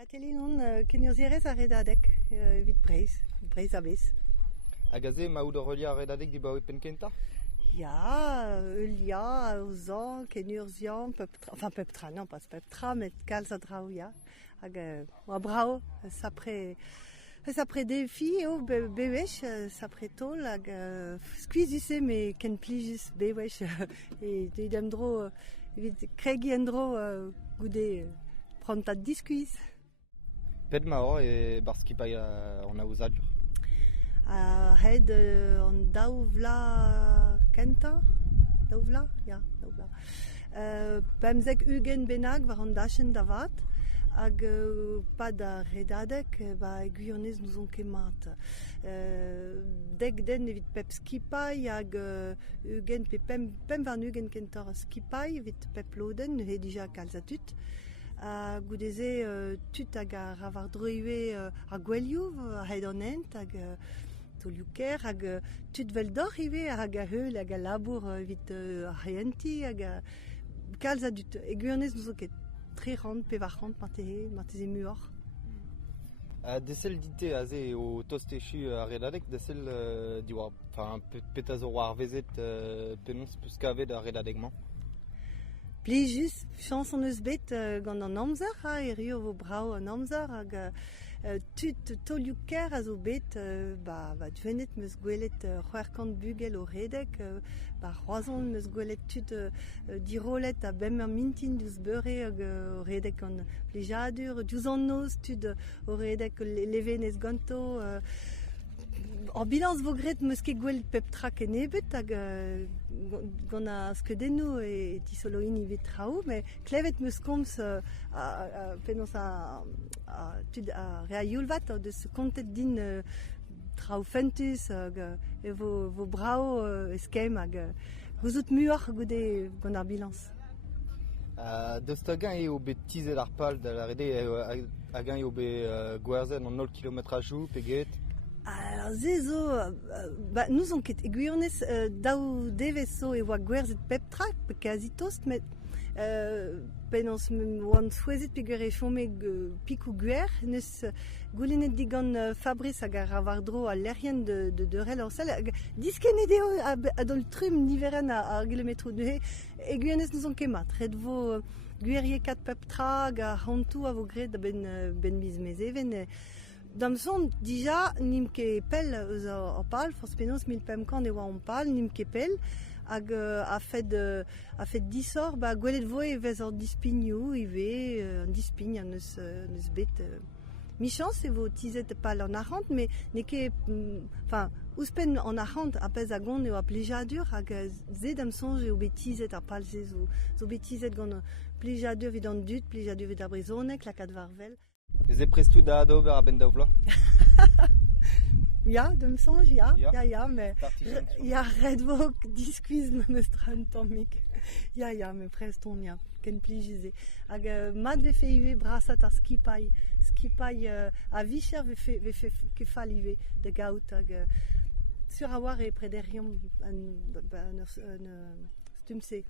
Katelin keniorzierez a redadek evit breiz a bez. Hag aze ma oud relia a redadek di baoe penkenta? Ya, Eulia, Ozan, kenurzian, peptra, non pas peptra, met kalz a drao ya. Hag a brao, sapre defi eo bewech, sapre tol, hag skuizuse me ken plijus bewech, e deudem dro, evit kregi en dro goude prontat diskuiz. Ped ma or e barskipai an aozadur. Hed an daouvla kenta? Daouvla? Ja, daouvla. Pemzek ugen benag war an dachen da vat, hag pa da redadek, ba eguyonez nous on kemat. Dek den evit pep skipai, hag ugen pe pem van ugen kentor skipai, evit pep loden, he dija kalzatut. Goudeze tut hag a ravar droive a gwelioù, a hed an ent, hag toliouker, hag tut vel dor ive, hag a heul, hag a labour evit a henti, hag a kalzatut. Eguyonez nous o ket tre rand, pe var rand, marteze muor. Desel dite aze o tostechu a redadek, desel diwar, pet a zo war vezet penons peus kavet a redadekman. Plijus, chans an eus bet gant an amzer, e rio vo brao an amzer, hag tut toliouker a zo bet, dvenet meus gwelet c'hwerkant bugel o redek, c'hoazon meus gwelet tut dirolet a bem ar mintin deus beure hag o redek an plijadur, diouz an noz tut o redek levenez ganto, An bilans vo gret meus ket gwelet pep tra ken ebet hag gant a skedennoù e tisoloin ivet traoù, me klevet meus komz penaos tud a rea youlvat deus kontet din traoù fentus hag e vo brao eskem hag gouzout muor goude gant ar bilans. Deus tagan eo bet tizet ar pal da la rede hag eo bet gwerzhen an 0 km a jou peget. Alors, zezo, nous on ket eguyonez daou devez so e oa gwerzet pep trak pe kazi tost, met penaos oan souezet pe gwer e chome pikou gwer, neus goulenet digan Fabrice hag a ravar dro a lerien de rel orsel, diskenet eo a dol trum niveren a kilometrou de he, eguyonez nous on kemat, red vo gwerrie kat pep trak a hantou a vo gret da ben bizmez even. Damson, dija, nim ke pel eus ar pal, forz penaos mil pemkan e oa an pal, nim ke pel, hag a fet disor, gwelet voe vez ar dispignoù, ive, an dispign an eus bet. Michans e vo tizet pal an arrant, me ne ke, ouspen an arrant apez a gont eo a plejadur, hag ze damson eo bet tizet ar pal ze zo bet tizet gant plejadur vid an dut, plejadur vid ar brezonek, lakat varvel. Ze prestou da ober a ben daouvla? Ja, dem sonj, ja, me ya red vo diskuiz nan eus tran tammik. Ya, me preston, ya, ken plijize. Hag mat ve fe ive brasat ar skipai a vicher ve fe kefal ive de gaout, hag sur a war e prederion an stumse.